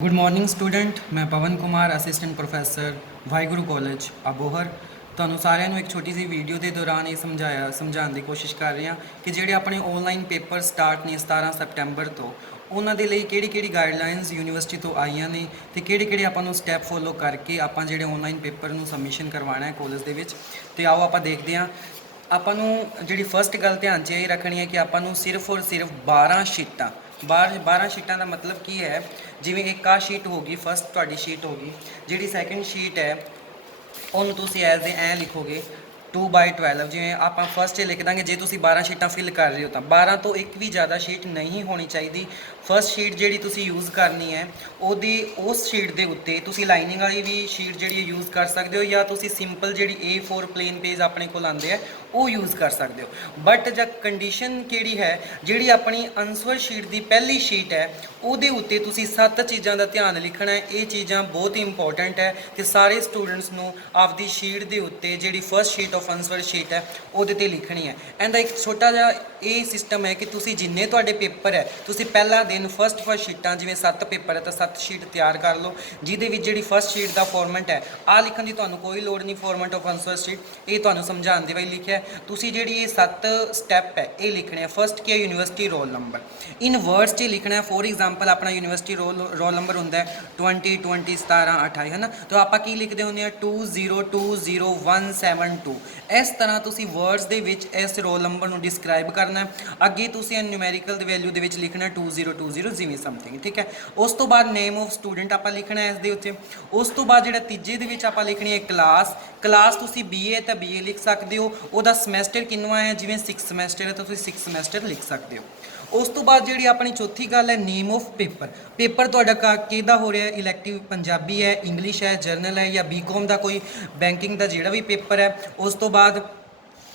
Good morning student. मैं Pawan Kumar assistant professor Waheguru college Abohar ਤੁਹਾਨੂੰ ਸਾਰਿਆਂ ਨੂੰ ਇੱਕ ਛੋਟੀ ਜਿਹੀ ਵੀਡੀਓ ਦੇ ਦੌਰਾਨ ਇਹ ਸਮਝਾਉਣ ਦੀ ਕੋਸ਼ਿਸ਼ ਕਰ ਰਹੇ ਹਾਂ ਕਿ ਜਿਹੜੇ ਆਪਣੇ ਆਨਲਾਈਨ ਪੇਪਰ ਸਟਾਰਟ ਨੇ 17 ਸਤੰਬਰ ਤੋਂ ਉਹਨਾਂ ਦੇ ਲਈ ਕਿਹੜੀ ਗਾਈਡਲਾਈਨਸ ਯੂਨੀਵਰਸਿਟੀ ਤੋਂ ਆਈਆਂ ਨੇ ਤੇ ਕਿਹੜੇ ਆਪਾਂ ਨੂੰ ਸਟੈਪ ਫੋਲੋ ਕਰਕੇ ਆਪਾਂ ਜਿਹੜੇ ਆਨਲਾਈਨ ਪੇਪਰ ਨੂੰ ਸਬਮਿਸ਼ਨ ਕਰਵਾਉਣਾ ਹੈ ਕਾਲਜ ਦੇ ਵਿੱਚ। ਤੇ ਆਓ ਆਪਾਂ ਦੇਖਦੇ ਹਾਂ। ਆਪਾਂ ਨੂੰ ਜਿਹੜੀ ਫਸਟ ਗੱਲ ਧਿਆਨ 'ਚ ਇਹ ਰੱਖਣੀ ਹੈ ਕਿ ਆਪਾਂ ਨੂੰ ਸਿਰਫ ਔਰ ਸਿਰਫ 12 ਸ਼ੀਟਾਂ 12 ਸ਼ੀਟਾਂ ਦਾ ਮਤਲਬ ਕੀ ਹੈ, ਜਿਵੇਂ ਇੱਕ ਆ ਸ਼ੀਟ ਹੋ ਗਈ, ਫਸਟ ਤੁਹਾਡੀ ਸ਼ੀਟ ਹੋ ਗਈ। ਜਿਹੜੀ ਸੈਕਿੰਡ ਸ਼ੀਟ ਹੈ ਉਹਨੂੰ ਤੁਸੀਂ ਐਜ਼ ਏ ਐਂ ਲਿਖੋਗੇ 2/12। ਜਿਵੇਂ ਆਪਾਂ ਫਸਟ 'ਚ ਲਿਖ ਦਾਂਗੇ, ਜੇ ਤੁਸੀਂ 12 ਸ਼ੀਟਾਂ ਫਿਲ ਕਰ ਰਹੇ ਹੋ ਤਾਂ 12 ਤੋਂ ਇੱਕ ਵੀ ਜ਼ਿਆਦਾ ਸ਼ੀਟ ਨਹੀਂ ਹੋਣੀ ਚਾਹੀਦੀ। ਫਸਟ ਸ਼ੀਟ ਜਿਹੜੀ ਤੁਸੀਂ ਯੂਜ਼ ਕਰਨੀ ਹੈ ਉਸ ਸ਼ੀਟ ਦੇ ਉੱਤੇ ਤੁਸੀਂ ਲਾਈਨਿੰਗ ਵਾਲੀ ਵੀ ਸ਼ੀਟ ਜਿਹੜੀ ਯੂਜ਼ ਕਰ ਸਕਦੇ ਹੋ, ਜਾਂ ਤੁਸੀਂ ਸਿੰਪਲ ਜਿਹੜੀ A4 ਪਲੇਨ ਪੇਜ ਆਪਣੇ ਕੋਲ ਆਉਂਦੇ ਆ ਉਹ ਯੂਜ਼ ਕਰ ਸਕਦੇ ਹੋ। ਬਟ ਜਾਂ ਕੰਡੀਸ਼ਨ ਕਿਹੜੀ ਹੈ, ਜਿਹੜੀ ਆਪਣੀ ਆਨਸਰ ਸ਼ੀਟ ਦੀ ਪਹਿਲੀ ਸ਼ੀਟ ਹੈ ਉਹਦੇ ਉੱਤੇ ਤੁਸੀਂ 7 ਚੀਜ਼ਾਂ ਦਾ ਧਿਆਨ ਲਿਖਣਾ ਹੈ। ਇਹ ਚੀਜ਼ਾਂ ਬਹੁਤ ਹੀ ਇੰਪੋਰਟੈਂਟ ਹੈ ਤੇ ਸਾਰੇ ਸਟੂਡੈਂਟਸ ਨੂੰ ਆਪਦੀ ਸ਼ੀਟ ਦੇ ਉੱਤੇ ਜਿਹੜੀ first sheet of answer sheet ਹੈ ਉਹਦੇ ਤੇ ਲਿਖਣੀ ਹੈ। ਇਹਦਾ ਇੱਕ ਛੋਟਾ ਜਿਹਾ ਇਹ ਸਿਸਟਮ ਹੈ ਕਿ ਤੁਸੀਂ ਜਿੰਨੇ ਤੁਹਾਡੇ ਪੇਪਰ ਹੈ, ਤੁਸੀਂ ਪਹਿਲਾ ਦਿਨ ਫਸਟ ਸ਼ੀਟਾਂ, ਜਿਵੇਂ 7 ਪੇਪਰ ਹੈ ਤਾਂ 7 ਸ਼ੀਟ ਤਿਆਰ ਕਰ ਲਓ, ਜਿਹਦੇ ਵਿੱਚ ਜਿਹੜੀ ਫਸਟ ਸ਼ੀਟ ਦਾ ਫਾਰਮੈਟ ਹੈ ਆ ਲਿਖਣ ਦੀ ਤੁਹਾਨੂੰ ਕੋਈ ਲੋੜ ਨਹੀਂ। ਫਾਰਮੈਟ ਆਫ ਆਨਸਰ ਸ਼ੀਟ ਇਹ ਤੁਹਾਨੂੰ ਸਮਝਾਉਣ ਦੇ ਲਈ ਲਿਖਿਆ। ਤੁਸੀਂ ਜਿਹੜੀ ਇਹ 7 ਸਟੈਪ ਹੈ ਇਹ ਲਿਖਣੇ ਆ। ਫਸਟ ਕੀ ਹੈ, university roll number in words 'ਚ ਲਿਖਣਾ ਹੈ। ਫੋਰ ਐਗਜ਼ਾਮਪਲ ਆਪਣਾ ਯੂਨੀਵਰਸਿਟੀ ਰੋਲ ਨੰਬਰ ਹੁੰਦਾ ਹੈ 20 20 17 28 ਹੈ ਨਾ, ਤਾਂ ਆਪਾਂ ਕੀ ਲਿਖਦੇ ਹੁੰਦੇ ਆ 2020172। ਇਸ ਤਰ੍ਹਾਂ ਤੁਸੀਂ ਵਰਡਸ ਦੇ ਵਿੱਚ ਇਸ ਰੋਲ ਨੰਬਰ ਨੂੰ ਡਿਸਕ੍ਰਾਈਬ ਕਰਨਾ। ਅੱਗੇ ਤੁਸੀਂ ਨਿਊਮੈਰੀਕਲ ਦੀ ਵੈਲਿਊ ਦੇ ਵਿੱਚ ਲਿਖਣਾ 2020 ਜਿਵੇਂ ਸਮਥਿੰਗ, ਠੀਕ ਹੈ। ਉਸ ਤੋਂ ਬਾਅਦ ਨੇਮ ਆਫ ਸਟੂਡੈਂਟ ਆਪਾਂ ਲਿਖਣਾ ਇਸ ਦੇ ਉੱਤੇ। ਉਸ ਤੋਂ ਬਾਅਦ ਜਿਹੜਾ ਤੀਜੇ ਦੇ ਵਿੱਚ ਆਪਾਂ ਲਿਖਣੀ ਹੈ ਕਲਾਸ ਤੁਸੀਂ BA ਤਾਂ BA ਲਿਖ ਸਕਦੇ ਹੋ। ਉਹਦਾ ਸਮੈਸਟਰ ਕਿੰਨਵਾਂ ਹੈ, ਜਿਵੇਂ 6 ਸਮੈਸਟਰ ਹੈ ਤਾਂ ਤੁਸੀਂ 6 ਸਮੈਸਟਰ ਲਿਖ ਸਕਦੇ ਹੋ। ਉਸ ਤੋਂ ਬਾਅਦ ਜਿਹੜੀ ਆਪਣੀ ਚੌਥੀ ਗੱਲ ਹੈ ਨੇਮ ਆਫ ਪੇਪਰ ਤੁਹਾਡਾ ਕਿਹਦਾ ਹੋ ਰਿਹਾ, ਇਲੈਕਟਿਵ ਪੰਜਾਬੀ ਹੈ, ਇੰਗਲਿਸ਼ ਹੈ, ਜਰਨਲ ਹੈ, ਜਾਂ BCom ਦਾ ਕੋਈ ਬੈਂਕਿੰਗ ਦਾ ਜਿਹੜਾ ਵੀ ਪੇਪਰ ਹੈ। ਉਸ ਤੋਂ ਬਾਅਦ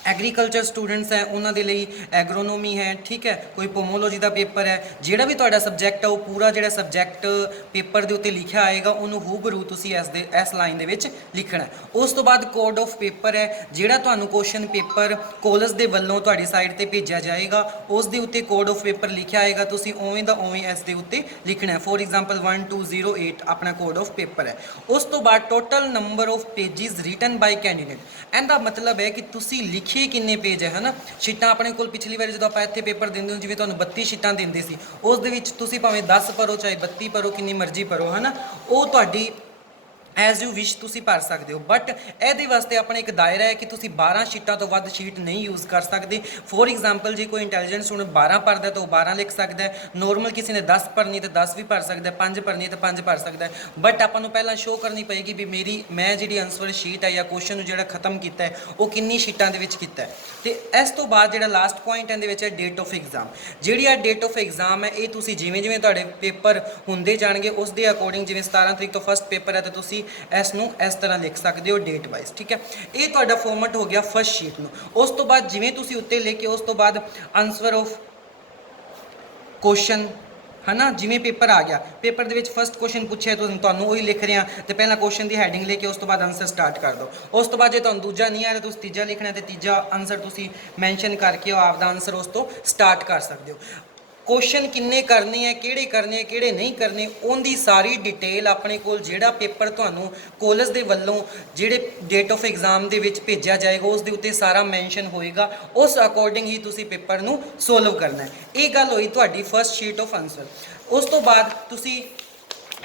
ਐਗਰੀਕਲਚਰ ਸਟੂਡੈਂਟਸ ਹੈ ਉਹਨਾਂ ਦੇ ਲਈ ਐਗਰੋਨੋਮੀ ਹੈ, ਠੀਕ ਹੈ। ਕੋਈ ਪੋਮੋਲੋਜੀ ਦਾ ਪੇਪਰ ਹੈ, ਜਿਹੜਾ ਵੀ ਤੁਹਾਡਾ ਸਬਜੈਕਟ ਹੈ ਉਹ ਪੂਰਾ ਜਿਹੜਾ ਸਬਜੈਕਟ ਪੇਪਰ ਦੇ ਉੱਤੇ ਲਿਖਿਆ ਆਏਗਾ ਉਹਨੂੰ ਹੂਬਰੂ ਤੁਸੀਂ ਇਸ ਲਾਈਨ ਦੇ ਵਿੱਚ ਲਿਖਣਾ। ਉਸ ਤੋਂ ਬਾਅਦ ਕੋਡ ਆਫ ਪੇਪਰ ਹੈ, ਜਿਹੜਾ ਤੁਹਾਨੂੰ ਕੁਐਸਚਨ ਪੇਪਰ ਕਾਲਜ ਦੇ ਵੱਲੋਂ ਤੁਹਾਡੀ ਸਾਈਟ ਤੇ ਭੇਜਿਆ ਜਾਏਗਾ ਉਸ ਦੇ ਉੱਤੇ ਕੋਡ ਆਫ ਪੇਪਰ ਲਿਖਿਆ ਆਏਗਾ, ਤੁਸੀਂ ਉਵੇਂ ਦਾ ਉਵੇਂ ਇਸ ਦੇ ਉੱਤੇ ਲਿਖਣਾ ਹੈ। ਫੋਰ ਐਗਜ਼ਾਮਪਲ 1208 ਆਪਣਾ ਕੋਡ ਆਫ ਪੇਪਰ ਹੈ। ਉਸ ਤੋਂ ਬਾਅਦ total number of pages written by candidate. ਇਹਦਾ ਮਤਲਬ ਹੈ ਕਿ ਤੁਸੀਂ ਕਿੰਨੇ ਪੇਜ ਹੈ ਨਾ। ਸ਼ੀਟਾਂ ਆਪਣੇ ਕੋਲ ਪਿਛਲੀ ਵਾਰ ਜਦੋਂ ਆਪਾਂ ਇੱਥੇ ਪੇਪਰ ਦਿੰਦੇ ਹੋ, ਜਿਵੇਂ ਤੁਹਾਨੂੰ 32 ਸ਼ੀਟਾਂ ਦਿੰਦੇ ਸੀ, ਉਸ ਦੇ ਵਿੱਚ ਤੁਸੀਂ ਭਾਵੇਂ 10 ਭਰੋ ਚਾਹੇ 32 ਭਰੋ, ਕਿੰਨੀ ਮਰਜ਼ੀ ਭਰੋ ਹੈ ਨਾ, ਉਹ ਤੁਹਾਡੀ ਐਜ਼ ਯੂ ਵਿਸ਼ ਤੁਸੀਂ ਭਰ ਸਕਦੇ ਹੋ। ਬਟ ਇਹਦੇ ਵਾਸਤੇ ਆਪਣਾ ਇੱਕ ਦਾਇਰਾ ਹੈ ਕਿ ਤੁਸੀਂ 12 ਸ਼ੀਟਾਂ ਤੋਂ ਵੱਧ ਸ਼ੀਟ ਨਹੀਂ ਯੂਜ਼ ਕਰ ਸਕਦੇ। ਫੋਰ ਐਗਜ਼ਾਮਪਲ ਜੇ ਕੋਈ ਇੰਟੈਲੀਜੈਂਟ ਸਟੂਡੈਂਟ 12 ਭਰਦਾ ਤਾਂ ਉਹ 12 ਲਿਖ ਸਕਦਾ ਹੈ। ਨੋਰਮਲ ਕਿਸੇ ਨੇ 10 ਭਰਨੀ ਤਾਂ 10 ਵੀ ਭਰ ਸਕਦਾ ਹੈ, 5 ਭਰਨੀ ਤਾਂ 5 ਭਰ ਸਕਦਾ ਹੈ। ਬਟ ਆਪਾਂ ਨੂੰ ਪਹਿਲਾਂ ਸ਼ੋਅ ਕਰਨੀ ਪਏਗੀ ਵੀ ਮੈਂ ਜਿਹੜੀ ਆਨਸਰ ਸ਼ੀਟ ਹੈ ਜਾਂ ਕੁਐਸਚਨ ਨੂੰ ਜਿਹੜਾ ਖਤਮ ਕੀਤਾ ਹੈ ਉਹ ਕਿੰਨੀ ਸ਼ੀਟਾਂ ਦੇ ਵਿੱਚ ਕੀਤਾ ਹੈ। ਤੇ ਇਸ ਤੋਂ ਬਾਅਦ ਜਿਹੜਾ ਲਾਸਟ ਪੁਆਇੰਟ ਇਹਦੇ ਵਿੱਚ ਹੈ ਡੇਟ ਆਫ ਐਗਜ਼ਾਮ। ਜਿਹੜੀ ਆ ਡੇਟ ਆਫ ਐਗਜ਼ਾਮ ਹੈ ਇਹ ਤੁਸੀਂ ਜਿਵੇਂ ਤੁਹਾਡੇ ਪੇਪਰ ਹੁੰਦੇ ਜਾਣਗੇ ਉਸ ਦੇ ਅਕੋਰਡਿੰਗ, ਜਿਵੇਂ 17 ਤਰੀਕ ਤੋਂ ਫਸਟ ਪੇਪਰ ਹੈ ਤਾਂ ਤੁਸੀਂ ਇਸ ਨੂੰ ਇਸ ਤਰ੍ਹਾਂ ਲਿਖ ਸਕਦੇ ਹੋ ਡੇਟ ਵਾਈਜ਼, ਠੀਕ ਹੈ। ਇਹ ਤੁਹਾਡਾ ਫਾਰਮੈਟ ਹੋ ਗਿਆ ਫਸਟ ਸ਼ੀਟ ਨੂੰ। ਉਸ ਤੋਂ ਬਾਅਦ ਜਿਵੇਂ ਤੁਸੀਂ ਉੱਤੇ ਲਿਖ ਕੇ ਉਸ ਤੋਂ ਬਾਅਦ ਆਨਸਰ ਆਫ ਕੁਐਸਚਨ ਹੈ ਨਾ, ਜਿਵੇਂ ਪੇਪਰ ਆ ਗਿਆ, ਪੇਪਰ ਦੇ ਵਿੱਚ ਫਸਟ ਕੁਐਸਚਨ ਪੁੱਛਿਆ ਤੁਹਾਨੂੰ ਉਹੀ ਲਿਖ ਰਹੇ ਆ ਤੇ ਪਹਿਲਾਂ ਕੁਐਸਚਨ ਦੀ ਹੈਡਿੰਗ ਲੈ ਕੇ ਉਸ ਤੋਂ ਬਾਅਦ ਆਨਸਰ ਸਟਾਰਟ ਕਰ ਦਿਓ। ਉਸ ਤੋਂ ਬਾਅਦ ਜੇ ਤੁਹਾਨੂੰ ਦੂਜਾ ਨਹੀਂ ਆ ਰਿਹਾ ਤੁਸੀਂ ਤੀਜਾ ਲਿਖਣਾ ਤੇ ਤੀਜਾ ਆਨਸਰ ਤੁਸੀਂ ਮੈਂਸ਼ਨ ਕਰਕੇ ਆਪਦਾ ਆਨਸਰ ਉਸ ਤੋਂ ਸਟਾਰਟ ਕਰ ਸਕਦੇ ਹੋ। ਕੁਐਸਚਨ ਕਿੰਨੇ ਕਰਨੇ ਹੈ, ਕਿਹੜੇ ਨਹੀਂ ਕਰਨੇ, ਉਹਦੀ ਸਾਰੀ ਡਿਟੇਲ ਆਪਣੇ ਕੋਲ ਜਿਹੜਾ ਪੇਪਰ ਤੁਹਾਨੂੰ ਕਾਲਜ ਦੇ ਵੱਲੋਂ ਜਿਹੜੇ ਡੇਟ ਆਫ ਐਗਜ਼ਾਮ ਦੇ ਵਿੱਚ ਭੇਜਿਆ ਜਾਏਗਾ ਉਸ ਦੇ ਉੱਤੇ ਸਾਰਾ ਮੈਂਸ਼ਨ ਹੋਏਗਾ। ਉਸ ਅਕੋਰਡਿੰਗ ਹੀ ਤੁਸੀਂ ਪੇਪਰ ਨੂੰ ਸੋਲਵ ਕਰਨਾ ਹੈ। ਇਹ ਗੱਲ ਹੋਈ ਤੁਹਾਡੀ ਫਸਟ ਸ਼ੀਟ ਆਫ ਆਨਸਰ। ਉਸ ਤੋਂ ਬਾਅਦ ਤੁਸੀਂ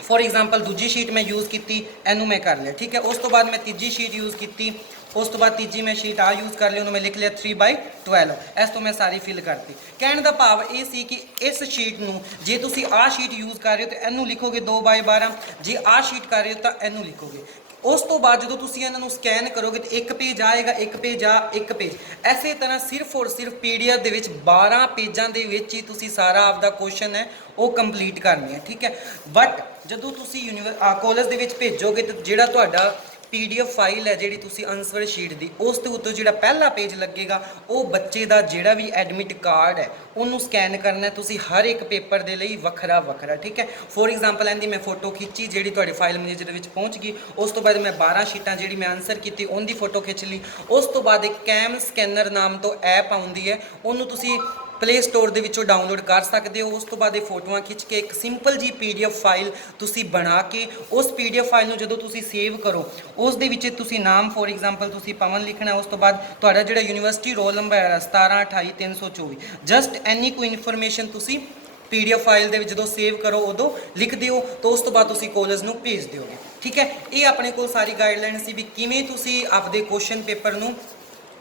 ਫੋਰ ਐਗਜ਼ਾਮਪਲ ਦੂਜੀ ਸ਼ੀਟ ਮੈਂ ਯੂਜ਼ ਕੀਤੀ, ਇਹਨੂੰ ਮੈਂ ਕਰ ਲਿਆ, ਠੀਕ ਹੈ। ਉਸ ਤੋਂ ਬਾਅਦ ਮੈਂ ਤੀਜੀ ਸ਼ੀਟ ਯੂਜ਼ ਕੀਤੀ, ਉਸ ਤੋਂ ਬਾਅਦ ਤੀਜੀ ਮੈਂ ਸ਼ੀਟ ਆ ਯੂਜ਼ ਕਰ ਲਈ, ਉਹਨੂੰ ਮੈਂ ਲਿਖ ਲਿਆ 3/12। ਇਸ ਤੋਂ ਮੈਂ ਸਾਰੀ ਫਿਲ ਕਰਤੀ। ਕਹਿਣ ਦਾ ਭਾਵ ਇਹ ਸੀ ਕਿ ਇਸ ਸ਼ੀਟ ਨੂੰ ਜੇ ਤੁਸੀਂ ਆਹ ਸ਼ੀਟ ਯੂਜ਼ ਕਰ ਰਹੇ ਹੋ ਤਾਂ ਇਹਨੂੰ ਲਿਖੋਗੇ 2/12, ਜੇ ਆਹ ਸ਼ੀਟ ਕਰ ਰਹੇ ਹੋ ਤਾਂ ਇਹਨੂੰ ਲਿਖੋਗੇ। ਉਸ ਤੋਂ ਬਾਅਦ ਜਦੋਂ ਤੁਸੀਂ ਇਹਨਾਂ ਨੂੰ ਸਕੈਨ ਕਰੋਗੇ ਤਾਂ ਇੱਕ ਪੇਜ ਆਏਗਾ, ਇੱਕ ਪੇਜ ਇਸੇ ਤਰ੍ਹਾਂ ਸਿਰਫ ਔਰ ਸਿਰਫ PDF ਦੇ ਵਿੱਚ 12 ਪੇਜਾਂ ਦੇ ਵਿੱਚ ਹੀ ਤੁਸੀਂ ਸਾਰਾ ਆਪਦਾ ਕੁਐਸਚਨ ਹੈ ਉਹ ਕੰਪਲੀਟ ਕਰਨੀ ਹੈ, ਠੀਕ ਹੈ। ਬਟ ਜਦੋਂ ਤੁਸੀਂ ਕਾਲਜ ਦੇ ਵਿੱਚ ਭੇਜੋਗੇ ਤਾਂ ਜਿਹੜਾ ਤੁਹਾਡਾ PDF ਫਾਈਲ ਹੈ ਜਿਹੜੀ ਤੁਸੀਂ ਆਨਸਰ ਸ਼ੀਟ ਦੀ, ਉਸ ਦੇ ਉੱਤੇ ਜਿਹੜਾ ਪਹਿਲਾ ਪੇਜ ਲੱਗੇਗਾ ਉਹ ਬੱਚੇ ਦਾ ਜਿਹੜਾ ਵੀ ਐਡਮਿਟ ਕਾਰਡ ਹੈ ਉਹਨੂੰ ਸਕੈਨ ਕਰਨਾ ਤੁਸੀਂ ਹਰ ਇੱਕ ਪੇਪਰ ਦੇ ਲਈ ਵੱਖਰਾ, ਠੀਕ ਹੈ। ਫੋਰ ਐਗਜ਼ਾਮਪਲ ਇਹਦੀ ਮੈਂ ਫੋਟੋ ਖਿੱਚੀ ਜਿਹੜੀ ਤੁਹਾਡੇ ਫਾਈਲ ਮੈਨੇਜਰ ਦੇ ਵਿੱਚ ਪਹੁੰਚ ਗਈ। ਉਸ ਤੋਂ ਬਾਅਦ ਮੈਂ 12 ਸ਼ੀਟਾਂ ਜਿਹੜੀ ਮੈਂ ਆਨਸਰ ਕੀਤੀ ਉਹਦੀ ਫੋਟੋ ਖਿੱਚ ਲਈ। ਉਸ ਤੋਂ ਬਾਅਦ ਇੱਕ ਕੈਮ ਸਕੈਨਰ ਨਾਮ ਤੋਂ ਐਪ ਆਉਂਦੀ ਹੈ, ਉਹਨੂੰ ਤੁਸੀਂ ਪਲੇ ਸਟੋਰ ਦੇ ਵਿੱਚੋਂ ਡਾਊਨਲੋਡ ਕਰ ਸਕਦੇ ਹੋ। ਉਸ ਤੋਂ ਬਾਅਦ ਇਹ ਫੋਟੋਆਂ ਖਿੱਚ ਕੇ ਇੱਕ ਸਿੰਪਲ ਜੀ PDF ਫਾਈਲ ਤੁਸੀਂ ਬਣਾ ਕੇ ਉਸ PDF ਫਾਈਲ ਨੂੰ ਜਦੋਂ ਤੁਸੀਂ ਸੇਵ ਕਰੋ ਉਸ ਦੇ ਵਿੱਚ ਤੁਸੀਂ ਨਾਮ ਫੋਰ ਐਗਜ਼ਾਮਪਲ ਤੁਸੀਂ ਪਵਨ ਲਿਖਣਾ। ਉਸ ਤੋਂ ਬਾਅਦ ਤੁਹਾਡਾ ਜਿਹੜਾ ਯੂਨੀਵਰਸਿਟੀ ਰੋਲ ਨੰਬਰ ਹੈ 1728324, ਜਸਟ ਐਨੀ ਕੋਈ ਇਨਫੋਰਮੇਸ਼ਨ ਤੁਸੀਂ PDF ਫਾਈਲ ਦੇ ਵਿੱਚ ਜਦੋਂ ਸੇਵ ਕਰੋ ਉਦੋਂ ਲਿਖ ਦਿਓ, ਤਾਂ ਉਸ ਤੋਂ ਬਾਅਦ ਤੁਸੀਂ ਕਾਲਜ ਨੂੰ ਭੇਜ ਦਿਓਗੇ। ਠੀਕ ਹੈ, ਇਹ ਆਪਣੇ ਕੋਲ ਸਾਰੀ ਗਾਈਡਲਾਈਨ ਸੀ ਵੀ ਕਿਵੇਂ ਤੁਸੀਂ ਆਪਦੇ ਕੁਐਸਚਨ ਪੇਪਰ ਨੂੰ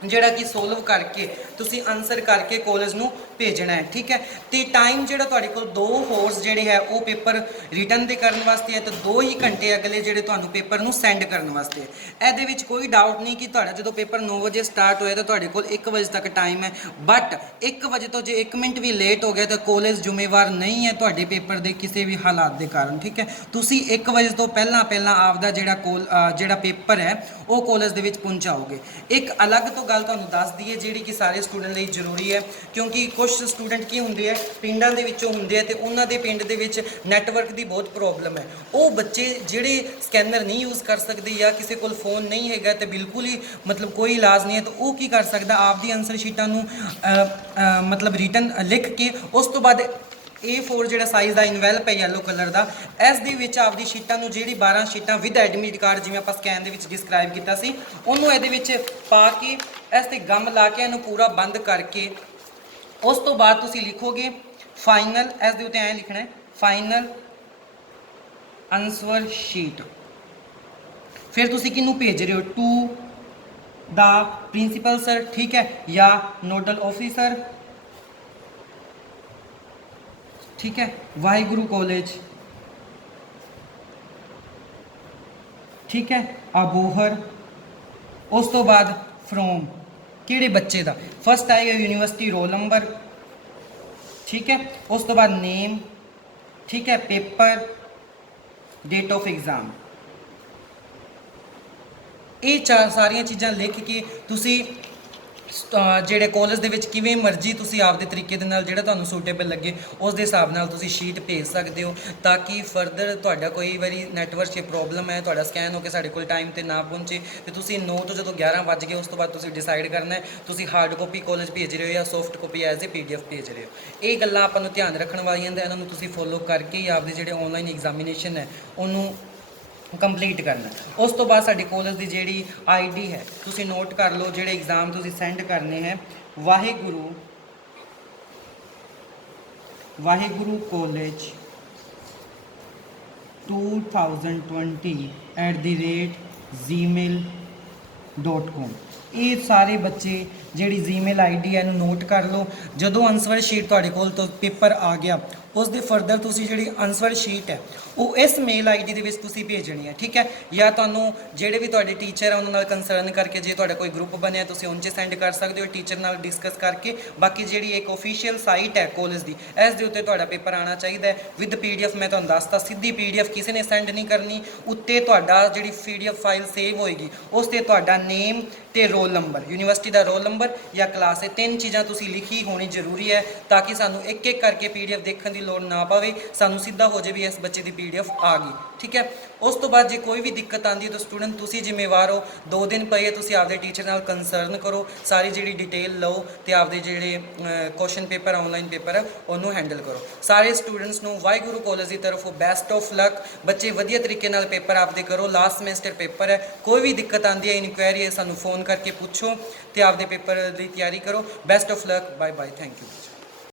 ਜਿਹੜਾ ਕਿ ਸੋਲਵ ਕਰਕੇ ਤੁਸੀਂ ਆਨਸਰ ਕਰਕੇ ਕਾਲਜ ਨੂੰ ਭੇਜਣਾ ਹੈ। ਠੀਕ ਹੈ, ਤੇ ਟਾਈਮ ਜਿਹੜਾ ਤੁਹਾਡੇ ਕੋਲ 2 ਹੋਰਸ ਜਿਹੜੇ ਹੈ ਉਹ ਪੇਪਰ ਰਿਟਨ ਦੇ ਕਰਨ ਵਾਸਤੇ ਹੈ, ਤੇ 2 ਹੀ ਘੰਟੇ ਅਗਲੇ ਜਿਹੜੇ ਤੁਹਾਨੂੰ ਪੇਪਰ ਨੂੰ ਸੈਂਡ ਕਰਨ ਵਾਸਤੇ ਹੈ। ਇਹਦੇ ਵਿੱਚ ਕੋਈ ਡਾਊਟ ਨਹੀਂ ਕਿ ਤੁਹਾਡਾ ਜਦੋਂ ਪੇਪਰ 9 ਵਜੇ ਸਟਾਰਟ ਹੋਇਆ ਤਾਂ ਤੁਹਾਡੇ ਕੋਲ 1 ਵਜੇ ਤੱਕ ਟਾਈਮ ਹੈ, ਬਟ 1 ਵਜੇ ਤੋਂ ਜੇ 1 ਮਿੰਟ ਵੀ ਲੇਟ ਹੋ ਗਿਆ ਤਾਂ ਕਾਲਜ ਜ਼ਿੰਮੇਵਾਰ ਨਹੀਂ ਹੈ ਤੁਹਾਡੇ ਪੇਪਰ ਦੇ ਕਿਸੇ ਵੀ ਹਾਲਾਤ ਦੇ ਕਾਰਨ। ਠੀਕ ਹੈ, ਤੁਸੀਂ 1 ਵਜੇ ਤੋਂ ਪਹਿਲਾਂ ਆਪਦਾ ਜਿਹੜਾ ਪੇਪਰ ਹੈ ਉਹ ਕਾਲਜ ਦੇ ਵਿੱਚ ਪਹੁੰਚਾਓਗੇ। ਇੱਕ ਅਲੱਗ ਤੋਂ ਗੱਲ ਤੁਹਾਨੂੰ ਦੱਸ ਦਈਏ ਜਿਹੜੀ ਕਿ ਸਾਰੇ ਸਟੂਡੈਂਟ ਲਈ ਜ਼ਰੂਰੀ ਹੈ, ਕਿਉਂਕਿ ਕੁਝ ਸਟੂਡੈਂਟ ਕੀ ਹੁੰਦੇ ਆ ਪਿੰਡਾਂ ਦੇ ਵਿੱਚੋਂ ਹੁੰਦੇ ਆ ਤੇ ਉਹਨਾਂ ਦੇ ਪਿੰਡ ਦੇ ਵਿੱਚ ਨੈਟਵਰਕ ਦੀ ਬਹੁਤ ਪ੍ਰੋਬਲਮ ਹੈ। ਉਹ ਬੱਚੇ ਜਿਹੜੇ ਸਕੈਨਰ ਨਹੀਂ ਯੂਜ਼ ਕਰ ਸਕਦੇ ਜਾਂ ਕਿਸੇ ਕੋਲ ਫੋਨ ਨਹੀਂ ਹੈਗਾ ਤੇ ਬਿਲਕੁਲ ਹੀ ਮਤਲਬ ਕੋਈ ਇਲਾਜ ਨਹੀਂ ਹੈ, ਤਾਂ ਉਹ ਕੀ ਕਰ ਸਕਦਾ ਆਪਦੀ ਆਨਸਰ ਸ਼ੀਟਾਂ ਨੂੰ ਮਤਲਬ ਰਿਟਨ ਲਿਖ ਕੇ ਉਸ ਤੋਂ ਬਾਅਦ A4 ਜਿਹੜਾ ਸਾਈਜ਼ ਦਾ ਇਨਵੈਲਪ ਹੈ ਯੈਲੋ ਕਲਰ ਦਾ, ਇਸ ਦੇ ਵਿੱਚ ਆਪਦੀ ਸ਼ੀਟਾਂ ਨੂੰ ਜਿਹੜੀ 12 ਸ਼ੀਟਾਂ ਵਿਦ ਐਡਮਿਟ ਕਾਰਡ ਜਿਵੇਂ ਆਪਾਂ ਸਕੈਨ ਦੇ ਵਿੱਚ ਡਿਸਕ੍ਰਾਈਬ ਕੀਤਾ ਸੀ ਉਹਨੂੰ ਇਹਦੇ ਵਿੱਚ ਪਾ ਕੇ ਇਸ ਤੇ ਗਮ ਲਾ ਕੇ ਇਹਨੂੰ ਪੂਰਾ ਬੰਦ ਕਰਕੇ ਉਸ ਤੋਂ ਬਾਅਦ ਤੁਸੀਂ ਲਿਖੋਗੇ ਫਾਈਨਲ, ਇਸ ਦੇ ਉੱਤੇ ਐਂ ਲਿਖਣਾ ਹੈ ਫਾਈਨਲ ਆਨਸਰ ਸ਼ੀਟ। ਫਿਰ ਤੁਸੀਂ ਕਿਹਨੂੰ ਭੇਜ ਰਹੇ ਹੋ ਟੂ ਦਾ ਪ੍ਰਿੰਸੀਪਲ ਸਰ, ਠੀਕ ਹੈ, ਜਾਂ ਨੋਡਲ ਆਫਿਸਰ, ठीक है, वाहिगुरु कॉलेज, ठीक है, अबोहर। उस तो बाद फ्रॉम किहड़े बच्चे का फर्स्ट आएगा यूनिवर्सिटी रोल नंबर, ठीक है, उस तो बाद नेम, ठीक है, पेपर, डेट ऑफ एग्जाम। ये चार सारिया चीज़ां लिख के तुसी ਜਿਹੜੇ ਕਾਲਜ ਦੇ ਵਿੱਚ ਕਿਵੇਂ ਮਰਜ਼ੀ ਤੁਸੀਂ ਆਪਦੇ ਤਰੀਕੇ ਦੇ ਨਾਲ ਜਿਹੜਾ ਤੁਹਾਨੂੰ ਸੂਟੇਬਲ ਲੱਗੇ ਉਸ ਦੇ ਹਿਸਾਬ ਨਾਲ ਤੁਸੀਂ ਸ਼ੀਟ ਭੇਜ ਸਕਦੇ ਹੋ, ਤਾਂ ਕਿ ਫਰਦਰ ਤੁਹਾਡਾ ਕੋਈ ਵਾਰੀ ਨੈਟਵਰਕ 'ਚ ਪ੍ਰੋਬਲਮ ਹੈ, ਤੁਹਾਡਾ ਸਕੈਨ ਹੋ ਕੇ ਸਾਡੇ ਕੋਲ ਟਾਈਮ ਤੇ ਨਾ ਪਹੁੰਚੇ ਤੇ ਤੁਸੀਂ 9 ਤੋਂ ਜਦੋਂ 11 ਵੱਜ ਗਏ ਉਸ ਤੋਂ ਬਾਅਦ ਤੁਸੀਂ ਡਿਸਾਈਡ ਕਰਨਾ ਹੈ ਤੁਸੀਂ ਹਾਰਡ ਕਾਪੀ ਕਾਲਜ ਭੇਜ ਰਹੇ ਹੋ ਜਾਂ soft copy as a PDF ਭੇਜ ਰਹੇ ਹੋ। ਇਹ ਗੱਲਾਂ ਆਪਾਂ ਨੂੰ ਧਿਆਨ ਰੱਖਣ ਵਾਲੀਆਂ ਨੇ, ਇਹਨਾਂ ਨੂੰ ਤੁਸੀਂ ਫੋਲੋ ਕਰਕੇ ਹੀ ਆਪਦੇ ਜਿਹੜੇ ਆਨਲਾਈਨ ਐਗਜ਼ਾਮੀਨੇਸ਼ਨ ਹੈ ਉਹਨੂੰ ਕੰਪਲੀਟ ਕਰਨਾ। ਉਸ ਤੋਂ ਬਾਅਦ ਸਾਡੇ ਕਾਲਜ ਦੀ ਜਿਹੜੀ ID ਹੈ ਤੁਸੀਂ ਨੋਟ ਕਰ ਲਓ, ਜਿਹੜੇ ਐਗਜ਼ਾਮ ਤੁਸੀਂ ਸੈਂਡ ਕਰਨੇ ਹੈ ਵਾਹਿਗੁਰੂ ਕਾਲਜ 2020@gmail.com। ਇਹ ਸਾਰੇ ਬੱਚੇ ਜਿਹੜੀ Gmail ID ਹੈ ਇਹਨੂੰ ਨੋਟ ਕਰ ਲਓ। ਜਦੋਂ ਆਨਸਰ ਸ਼ੀਟ ਤੁਹਾਡੇ ਕੋਲ ਤੋਂ ਪੇਪਰ ਆ ਗਿਆ ਉਸ ਦੇ ਫਰਦਰ ਤੁਸੀਂ ਜਿਹੜੀ ਆਨਸਰ ਸ਼ੀਟ ਹੈ ਉਹ ਇਸ ਮੇਲ ID ਦੇ ਵਿੱਚ ਤੁਸੀਂ ਭੇਜਣੀ ਹੈ, ਠੀਕ ਹੈ, ਜਾਂ ਤੁਹਾਨੂੰ ਜਿਹੜੇ ਵੀ ਤੁਹਾਡੇ ਟੀਚਰ ਆ ਉਹਨਾਂ ਨਾਲ ਕੰਸਰਨ ਕਰਕੇ ਜੇ ਤੁਹਾਡਾ ਕੋਈ ਗਰੁੱਪ ਬਣਿਆ ਤੁਸੀਂ ਉਹਨਾਂ 'ਚ ਸੈਂਡ ਕਰ ਸਕਦੇ ਹੋ ਟੀਚਰ ਨਾਲ ਡਿਸਕਸ ਕਰਕੇ। ਬਾਕੀ ਜਿਹੜੀ ਇੱਕ ਆਫੀਸ਼ੀਅਲ ਸਾਈਟ ਹੈ ਕਾਲਜ ਦੀ ਇਸ ਦੇ ਉੱਤੇ ਤੁਹਾਡਾ ਪੇਪਰ ਆਉਣਾ ਚਾਹੀਦਾ ਹੈ ਵਿਦ PDF। ਮੈਂ ਤੁਹਾਨੂੰ ਦੱਸਤਾ ਸਿੱਧੀ PDF ਕਿਸੇ ਨੇ ਸੈਂਡ ਨਹੀਂ ਕਰਨੀ, ਉੱਤੇ ਤੁਹਾਡਾ ਜਿਹੜੀ PDF ਫਾਈਲ ਸੇਵ ਹੋਏਗੀ ਉਸ 'ਤੇ ਤੁਹਾਡਾ ਨੇਮ ਤੇ ਰੋਲ ਨੰਬਰ, ਯੂਨੀਵਰਸਿਟੀ ਦਾ ਰੋਲ ਨੰਬਰ ਜਾਂ ਕਲਾਸ, ਇਹ 3 ਚੀਜ਼ਾਂ ਤੁਸੀਂ ਲਿਖੀ ਹੋਣੀ ਜ਼ਰੂਰੀ ਹੈ ਤਾਂ ਕਿ ਸਾਨੂੰ ਇੱਕ ਇੱਕ ਕਰਕੇ PDF ਦੇਖਣ ਦੀ ਲੋੜ ਨਾ ਪਵੇ, ਸਾਨੂੰ ਸਿੱਧਾ ਹੋ ਜਾਵੇ ਵੀ ਇਸ ਬੱਚੇ ਦੀ PDF ਆ ਗਈ, ਠੀਕ ਹੈ। ਉਸ ਤੋਂ ਬਾਅਦ ਜੇ ਕੋਈ ਵੀ ਦਿੱਕਤ ਆਉਂਦੀ ਹੈ ਤਾਂ ਸਟੂਡੈਂਟ ਤੁਸੀਂ ਜ਼ਿੰਮੇਵਾਰ ਹੋ, 2 ਦਿਨ ਪਏ ਤੁਸੀਂ ਆਪਦੇ ਟੀਚਰ ਨਾਲ ਕੰਸਰਨ ਕਰੋ, ਸਾਰੀ ਜਿਹੜੀ ਡਿਟੇਲ ਲਓ ਤੇ ਆਪਦੇ ਜਿਹੜੇ ਕੁਐਸਚਨ ਪੇਪਰ ਆਨਲਾਈਨ ਪੇਪਰ ਹੈ ਉਹਨੂੰ ਹੈਂਡਲ ਕਰੋ। ਸਾਰੇ ਸਟੂਡੈਂਟਸ ਨੂੰ ਵਾਹਿਗੁਰੂ ਕਾਲਜ ਦੀ ਤਰਫੋਂ ਬੈਸਟ ਆਫ ਲੱਕ। ਬੱਚੇ ਵਧੀਆ ਤਰੀਕੇ ਨਾਲ ਪੇਪਰ ਆਪਦੇ ਕਰੋ, ਲਾਸਟ ਸਮੈਸਟਰ ਪੇਪਰ ਹੈ, ਕੋਈ ਵੀ ਦਿੱਕਤ ਆਉਂਦੀ ਹੈ ਇਨਕੁਆਇਰੀ ਹੈ ਸਾਨੂੰ ਫੋਨ ਕਰਕੇ ਪੁੱਛੋ ਤੇ ਆਪਦੇ ਪੇਪਰ ਦੀ ਤਿਆਰੀ ਕਰੋ। Best of luck, bye bye, thank you.